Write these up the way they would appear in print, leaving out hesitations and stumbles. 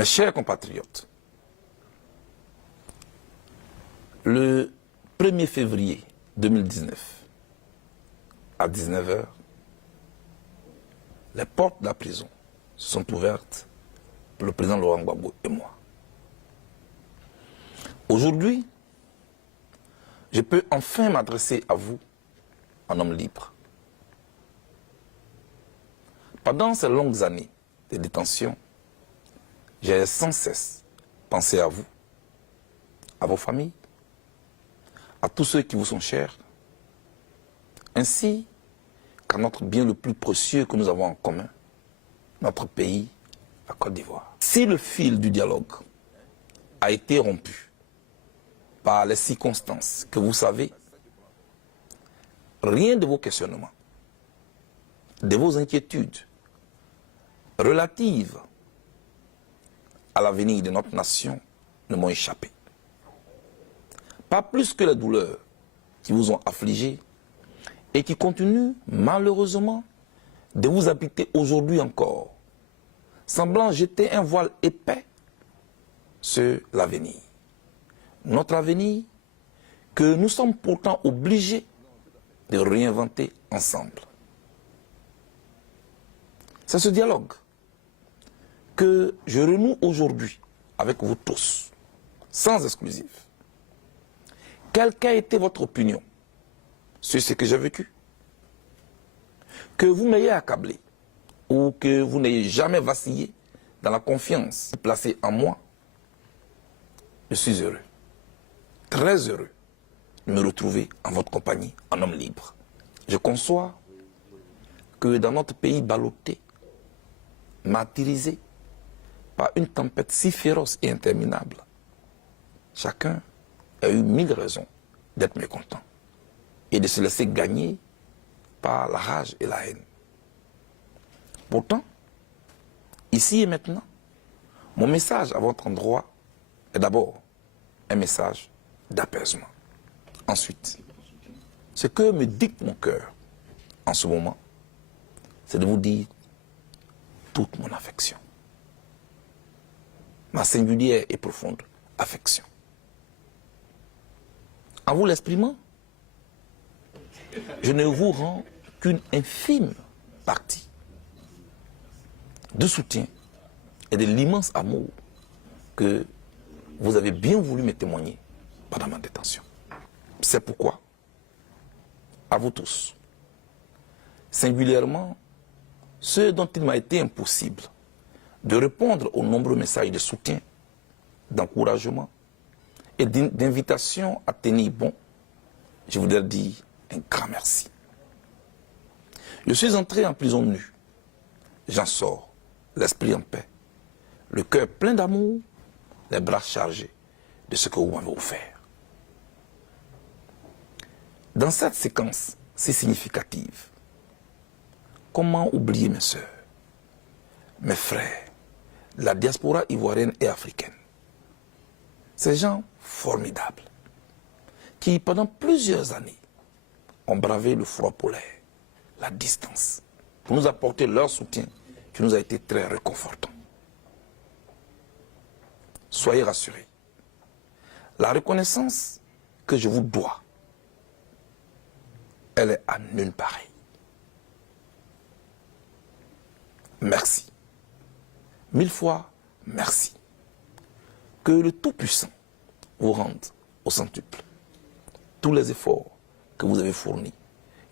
Mes chers compatriotes, le 1er février 2019, à 19 h, les portes de la prison se sont ouvertes pour le président Laurent Gbagbo et moi. Aujourd'hui, je peux enfin m'adresser à vous en homme libre. Pendant ces longues années de détention, j'ai sans cesse pensé à vous, à vos familles, à tous ceux qui vous sont chers, ainsi qu'à notre bien le plus précieux que nous avons en commun, notre pays, la Côte d'Ivoire. Si le fil du dialogue a été rompu par les circonstances que vous savez, rien de vos questionnements, de vos inquiétudes relatives à l'avenir de notre nation ne m'ont échappé. Pas plus que les douleurs qui vous ont affligé et qui continuent malheureusement de vous habiter aujourd'hui encore, semblant jeter un voile épais sur l'avenir. Notre avenir que nous sommes pourtant obligés de réinventer ensemble. C'est ce dialogue que je renoue aujourd'hui avec vous tous, sans exclusive. Quelle qu'a été votre opinion sur ce que j'ai vécu? Que vous m'ayez accablé ou que vous n'ayez jamais vacillé dans la confiance placée en moi, je suis heureux, très heureux de me retrouver en votre compagnie, en homme libre. Je conçois que dans notre pays ballotté, martyrisé par une tempête si féroce et interminable, chacun a eu 1000 raisons d'être mécontent et de se laisser gagner par la rage et la haine. Pourtant, ici et maintenant, mon message à votre endroit est d'abord un message d'apaisement. Ensuite, ce que me dicte mon cœur en ce moment, c'est de vous dire toute mon affection. Ma singulière et profonde affection. En vous l'exprimant, je ne vous rends qu'une infime partie de soutien et de l'immense amour que vous avez bien voulu me témoigner pendant ma détention. C'est pourquoi, à vous tous, singulièrement ceux dont il m'a été impossible de répondre aux nombreux messages de soutien, d'encouragement et d'invitation à tenir bon, je voudrais dire un grand merci. Je suis entré en prison nue. J'en sors, l'esprit en paix, le cœur plein d'amour, les bras chargés de ce que vous m'avez offert. Dans cette séquence si significative, comment oublier mes sœurs, mes frères, la diaspora ivoirienne et africaine? Ces gens formidables qui, pendant plusieurs années, ont bravé le froid polaire, la distance, pour nous apporter leur soutien qui nous a été très réconfortant. Soyez rassurés. La reconnaissance que je vous dois, elle est à nulle pareille. Merci. 1000 fois merci. Que le Tout-Puissant vous rende au centuple tous les efforts que vous avez fournis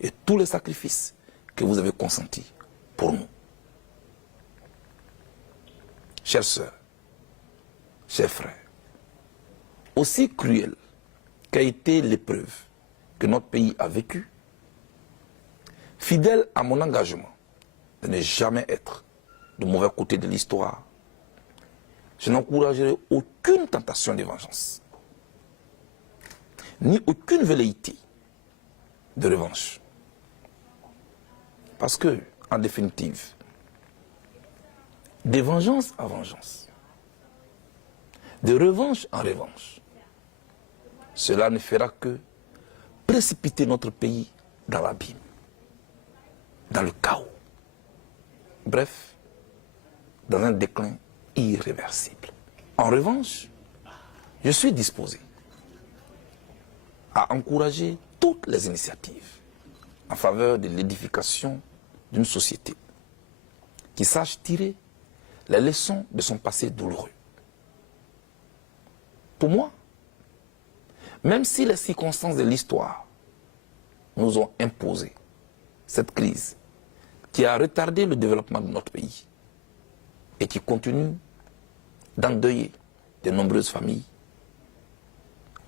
et tous les sacrifices que vous avez consentis pour nous. Chères sœurs, chers frères, aussi cruelle qu'a été l'épreuve que notre pays a vécue, fidèle à mon engagement de ne jamais être du mauvais côté de l'histoire, je n'encouragerai aucune tentation de vengeance, ni aucune velléité de revanche. Parce que, en définitive, de vengeance à vengeance, de revanche en revanche, cela ne fera que précipiter notre pays dans l'abîme, dans le chaos. Bref, dans un déclin irréversible. En revanche, je suis disposé à encourager toutes les initiatives en faveur de l'édification d'une société qui sache tirer les leçons de son passé douloureux. Pour moi, même si les circonstances de l'histoire nous ont imposé cette crise qui a retardé le développement de notre pays et qui continue d'endeuiller de nombreuses familles,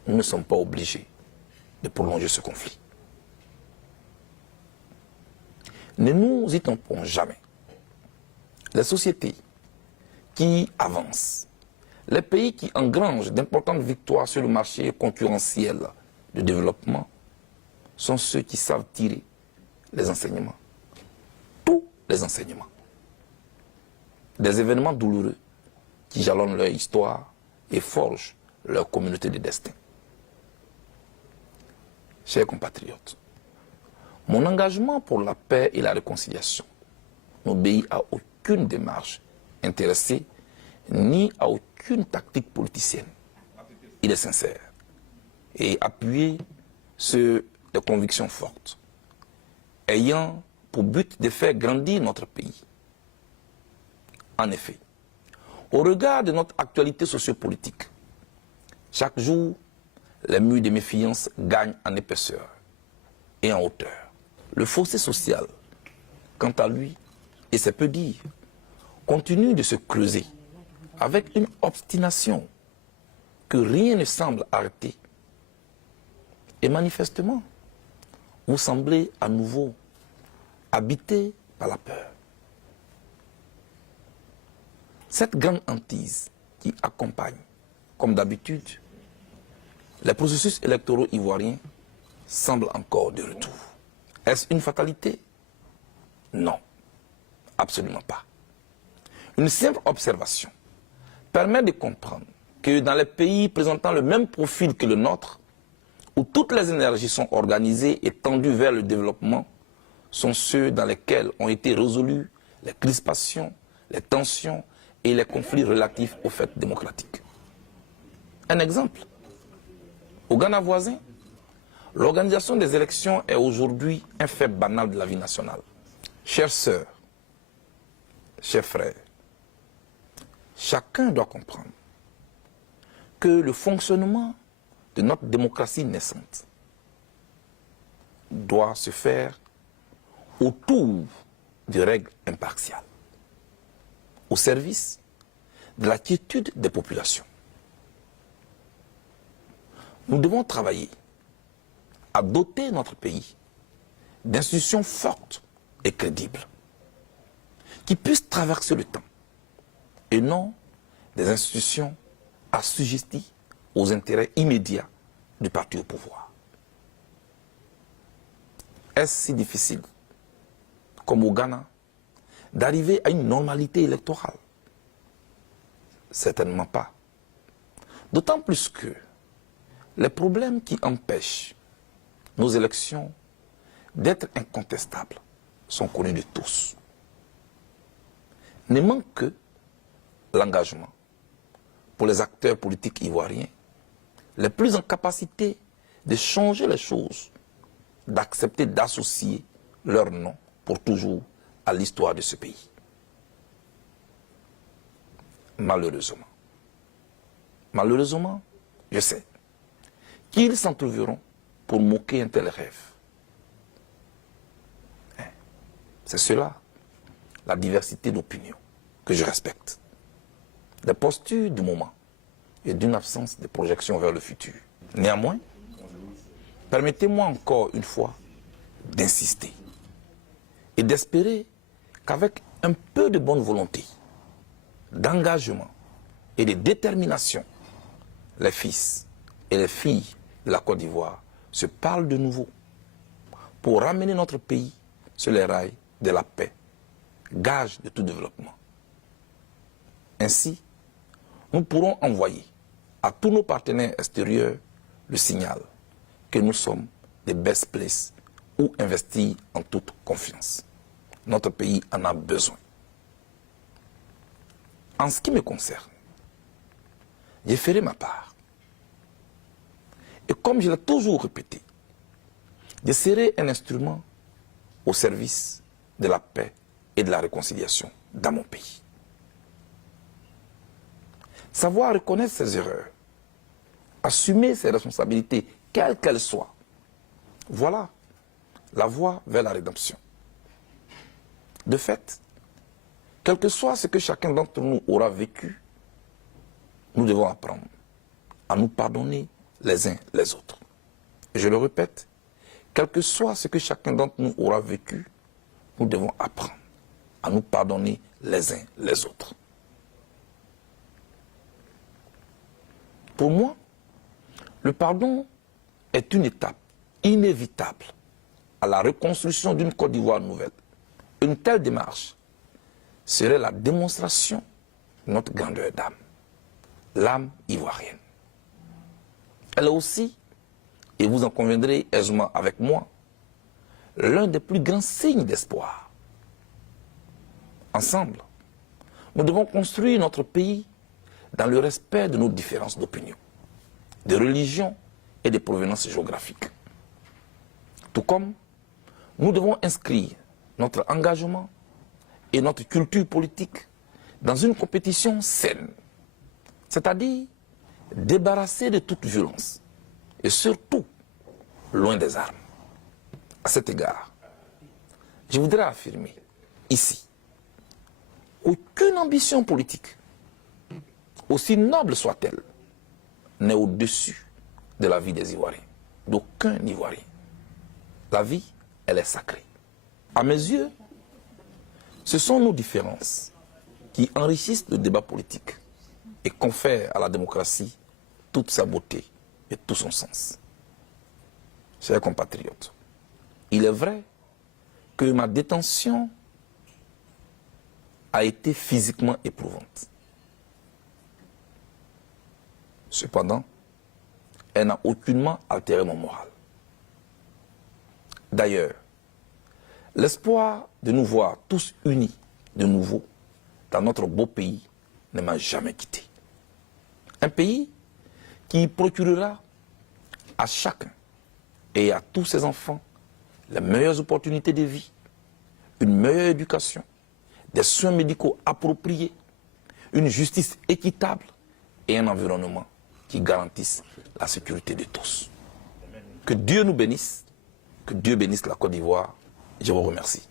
nous ne sommes pas obligés de prolonger ce conflit. Ne nous y trompons jamais. Les sociétés qui avancent, les pays qui engrangent d'importantes victoires sur le marché concurrentiel de développement sont ceux qui savent tirer les enseignements, tous les enseignements, des événements douloureux qui jalonnent leur histoire et forgent leur communauté de destin. Chers compatriotes, mon engagement pour la paix et la réconciliation n'obéit à aucune démarche intéressée ni à aucune tactique politicienne. Il est sincère et appuyé sur des convictions fortes, ayant pour but de faire grandir notre pays. En effet, au regard de notre actualité sociopolitique, chaque jour, les murs de méfiance gagnent en épaisseur et en hauteur. Le fossé social, quant à lui, et c'est peu dire, continue de se creuser avec une obstination que rien ne semble arrêter. Et manifestement, vous semblez à nouveau habité par la peur. Cette grande hantise qui accompagne, comme d'habitude, les processus électoraux ivoiriens semble encore de retour. Est-ce une fatalité? Non, absolument pas. Une simple observation permet de comprendre que dans les pays présentant le même profil que le nôtre, où toutes les énergies sont organisées et tendues vers le développement, sont ceux dans lesquels ont été résolus les crispations, les tensions et les conflits relatifs aux fêtes démocratiques. Un exemple. Au Ghana voisin, l'organisation des élections est aujourd'hui un fait banal de la vie nationale. Chères sœurs, chers frères, chacun doit comprendre que le fonctionnement de notre démocratie naissante doit se faire autour de règles impartiales, au service de la quiétude des populations. Nous devons travailler à doter notre pays d'institutions fortes et crédibles qui puissent traverser le temps et non des institutions assujetties aux intérêts immédiats du parti au pouvoir. Est-ce si difficile, comme au Ghana, d'arriver à une normalité électorale? Certainement pas. D'autant plus que les problèmes qui empêchent nos élections d'être incontestables sont connus de tous. Ne manque que l'engagement pour les acteurs politiques ivoiriens les plus en capacité de changer les choses, d'accepter d'associer leur nom pour toujours à l'histoire de ce pays. Malheureusement, je sais qu'ils s'en trouveront pour moquer un tel rêve. C'est cela, la diversité d'opinions que je respecte, des postures du moment et d'une absence de projection vers le futur. Néanmoins, permettez-moi encore une fois d'insister et d'espérer qu'avec un peu de bonne volonté, d'engagement et de détermination, les fils et les filles de la Côte d'Ivoire se parlent de nouveau pour ramener notre pays sur les rails de la paix, gage de tout développement. Ainsi, nous pourrons envoyer à tous nos partenaires extérieurs le signal que nous sommes des best places où investir en toute confiance. Notre pays en a besoin. En ce qui me concerne, j'ai fait ma part. Et comme je l'ai toujours répété, je serai un instrument au service de la paix et de la réconciliation dans mon pays. Savoir reconnaître ses erreurs, assumer ses responsabilités, quelles qu'elles soient, voilà la voie vers la rédemption. De fait, quel que soit ce que chacun d'entre nous aura vécu, nous devons apprendre à nous pardonner les uns les autres. Et je le répète, quel que soit ce que chacun d'entre nous aura vécu, nous devons apprendre à nous pardonner les uns les autres. Pour moi, le pardon est une étape inévitable à la reconstruction d'une Côte d'Ivoire nouvelle. Une telle démarche serait la démonstration de notre grandeur d'âme, l'âme ivoirienne. Elle est aussi, et vous en conviendrez aisément avec moi, l'un des plus grands signes d'espoir. Ensemble, nous devons construire notre pays dans le respect de nos différences d'opinion, de religion et de provenance géographique. Tout comme nous devons inscrire notre engagement et notre culture politique dans une compétition saine, c'est-à-dire débarrassée de toute violence et surtout loin des armes. À cet égard, je voudrais affirmer ici qu'aucune ambition politique, aussi noble soit-elle, n'est au-dessus de la vie des Ivoiriens, d'aucun Ivoirien. La vie, elle est sacrée. À mes yeux, ce sont nos différences qui enrichissent le débat politique et confèrent à la démocratie toute sa beauté et tout son sens. Chers compatriotes, il est vrai que ma détention a été physiquement éprouvante. Cependant, elle n'a aucunement altéré mon moral. D'ailleurs, l'espoir de nous voir tous unis de nouveau dans notre beau pays ne m'a jamais quitté. Un pays qui procurera à chacun et à tous ses enfants les meilleures opportunités de vie, une meilleure éducation, des soins médicaux appropriés, une justice équitable et un environnement qui garantisse la sécurité de tous. Que Dieu nous bénisse, que Dieu bénisse la Côte d'Ivoire. Je vous remercie.